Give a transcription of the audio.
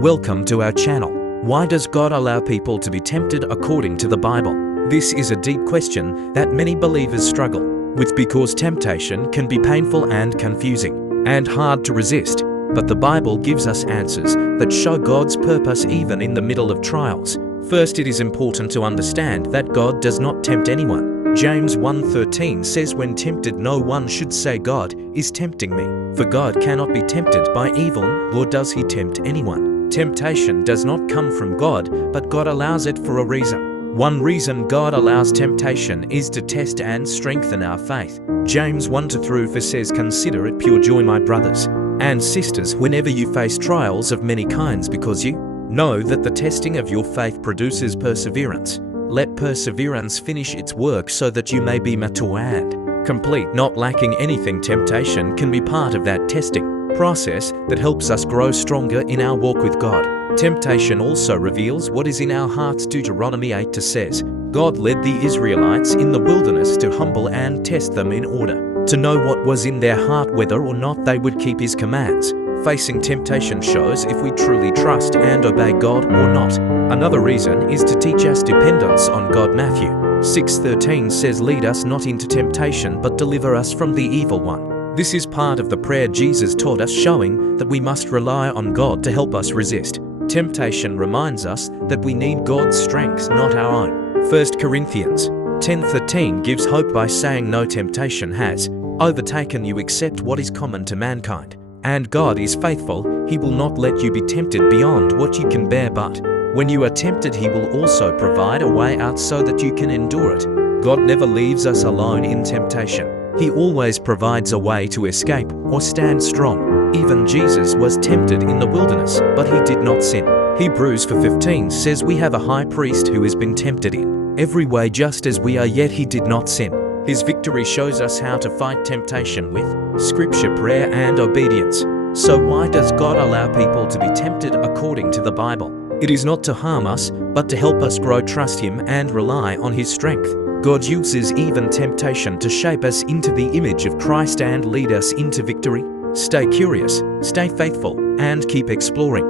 Welcome to our channel. Why does God allow people to be tempted according to the Bible? This is a deep question that many believers struggle with because temptation can be painful and confusing and hard to resist. But the Bible gives us answers that show God's purpose even in the middle of trials. First, it is important to understand that God does not tempt anyone. James 1:13 says, "When tempted, no one should say, 'God is tempting me.' For God cannot be tempted by evil, nor does he tempt anyone." Temptation does not come from God, but God allows it for a reason. One reason God allows temptation is to test and strengthen our faith. James 1:3 says, "Consider it pure joy, my brothers and sisters, whenever you face trials of many kinds, because you know that the testing of your faith produces perseverance. Let perseverance finish its work so that you may be mature and complete, not lacking anything." Temptation can be part of that testing process that helps us grow stronger in our walk with God. Temptation also reveals what is in our hearts. Deuteronomy 8 says, "God led the Israelites in the wilderness to humble and test them in order to know what was in their heart, whether or not they would keep his commands." Facing temptation shows if we truly trust and obey God or not. Another reason is to teach us dependence on God. Matthew 6:13 says, "Lead us not into temptation, but deliver us from the evil one." This is part of the prayer Jesus taught us, showing that we must rely on God to help us resist. Temptation reminds us that we need God's strength, not our own. 1 Corinthians 10:13 gives hope by saying, "No temptation has overtaken you except what is common to mankind. And God is faithful, he will not let you be tempted beyond what you can bear, but when you are tempted, he will also provide a way out so that you can endure it." God never leaves us alone in temptation. He always provides a way to escape or stand strong. Even Jesus was tempted in the wilderness, but he did not sin. Hebrews 4:15 says, "We have a high priest who has been tempted in every way just as we are, yet he did not sin." His victory shows us how to fight temptation with scripture, prayer, and obedience. So why does God allow people to be tempted according to the Bible? It is not to harm us, but to help us grow, trust him, and rely on his strength. God uses even temptation to shape us into the image of Christ and lead us into victory. Stay curious, stay faithful, and keep exploring.